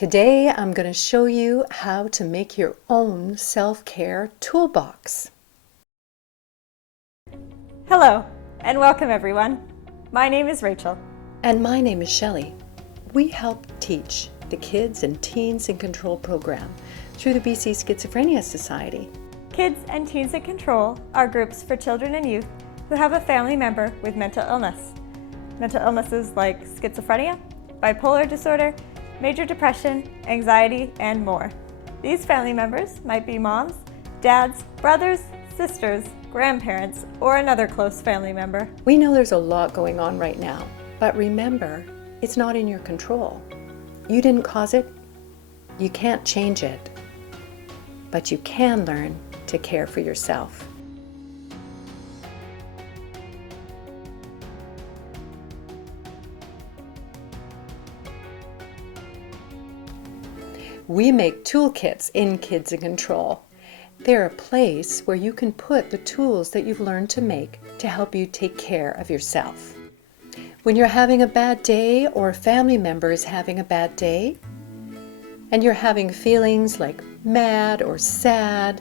Today I'm going to show you how to make your own self-care toolbox. Hello and welcome everyone. My name is Rachel. And my name is Shelley. We help teach the Kids and Teens in Control program through the BC Schizophrenia Society. Kids and Teens in Control are groups for children and youth who have a family member with mental illness. Mental illnesses like schizophrenia, bipolar disorder, major depression, anxiety, and more. These family members might be moms, dads, brothers, sisters, grandparents, or another close family member. We know there's a lot going on right now, but remember, it's not in your control. You didn't cause it, you can't change it, but you can learn to care for yourself. We make toolkits in Kids in Control. They're a place where you can put the tools that you've learned to make to help you take care of yourself. When you're having a bad day or a family member is having a bad day, and you're having feelings like mad or sad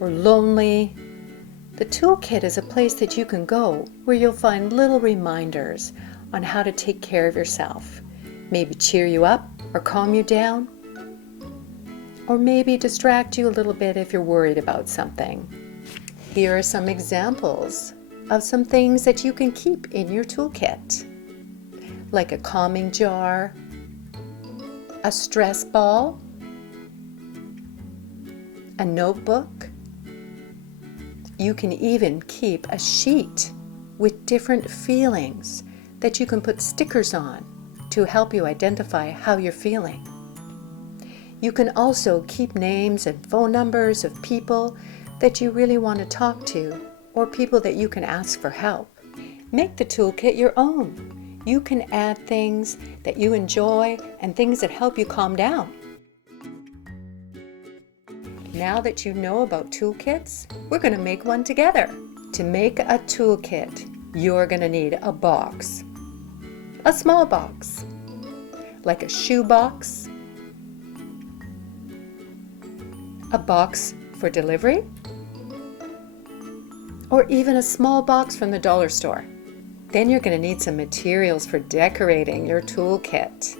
or lonely, the toolkit is a place that you can go where you'll find little reminders on how to take care of yourself. Maybe cheer you up or calm you down, or maybe distract you a little bit if you're worried about something. Here are some examples of some things that you can keep in your toolkit, like a calming jar, a stress ball, a notebook. You can even keep a sheet with different feelings that you can put stickers on to help you identify how you're feeling. You can also keep names and phone numbers of people that you really want to talk to, or people that you can ask for help. Make the toolkit your own. You can add things that you enjoy and things that help you calm down. Now that you know about toolkits, we're going to make one together. To make a toolkit, you're going to need a box. A small box, like a shoebox, a box for delivery, or even a small box from the dollar store. Then you're going to need some materials for decorating your toolkit.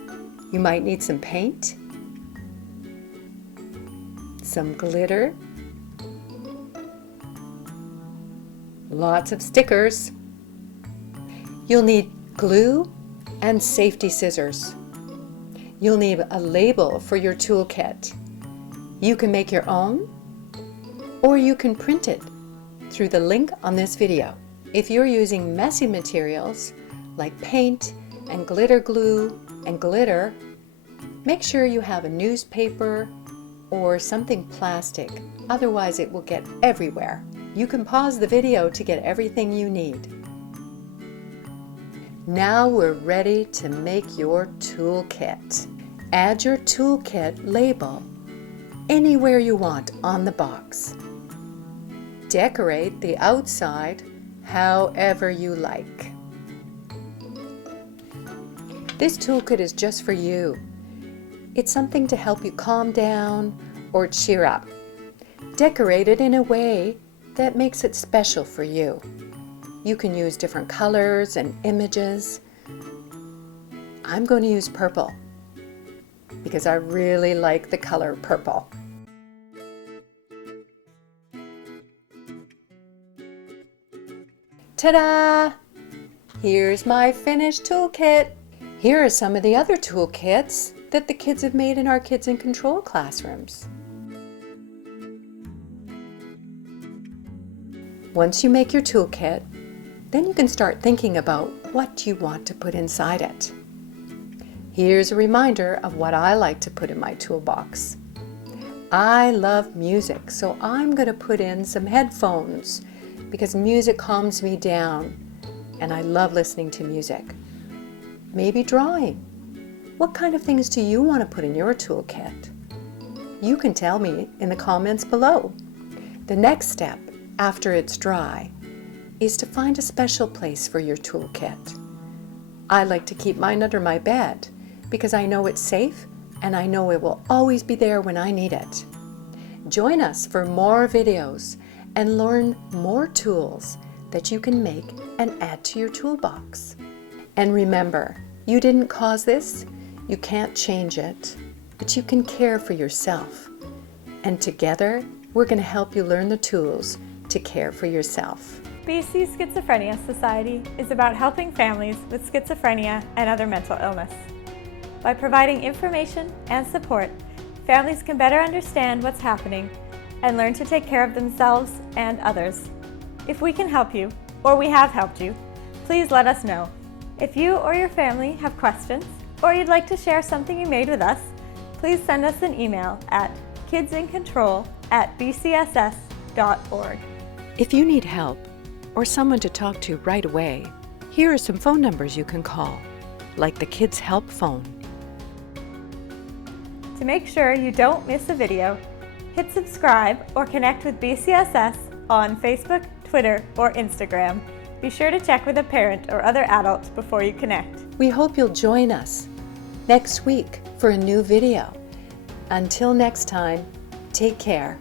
You might need some paint, some glitter, lots of stickers. You'll need glue and safety scissors. You'll need a label for your toolkit. You can make your own, or you can print it through the link on this video. If you're using messy materials like paint and glitter glue and glitter, make sure you have a newspaper or something plastic, otherwise it will get everywhere. You can pause the video to get everything you need. Now we're ready to make your toolkit. Add your toolkit label anywhere you want on the box. Decorate the outside however you like. This toolkit is just for you. It's something to help you calm down or cheer up. Decorate it in a way that makes it special for you. You can use different colors and images. I'm going to use purple because I really like the color purple. Ta-da! Here's my finished toolkit. Here are some of the other toolkits that the kids have made in our Kids in Control classrooms. Once you make your toolkit, then you can start thinking about what you want to put inside it. Here's a reminder of what I like to put in my toolbox. I love music, so I'm going to put in some headphones because music calms me down and I love listening to music. Maybe drawing. What kind of things do you want to put in your toolkit? You can tell me in the comments below. The next step, after it's dry, is to find a special place for your toolkit. I like to keep mine under my bed because I know it's safe and I know it will always be there when I need it. Join us for more videos and learn more tools that you can make and add to your toolbox. And remember, you didn't cause this, you can't change it, but you can care for yourself. And together, we're going to help you learn the tools to care for yourself. BC Schizophrenia Society is about helping families with schizophrenia and other mental illness. By providing information and support, families can better understand what's happening and learn to take care of themselves and others. If we can help you, or we have helped you, please let us know. If you or your family have questions, or you'd like to share something you made with us, please send us an email at kidsincontrol@bcss.org. If you need help or someone to talk to right away, here are some phone numbers you can call, like the Kids Help phone. To make sure you don't miss a video, hit subscribe or connect with BCSS on Facebook, Twitter, or Instagram. Be sure to check with a parent or other adults before you connect. We hope you'll join us next week for a new video. Until next time, take care.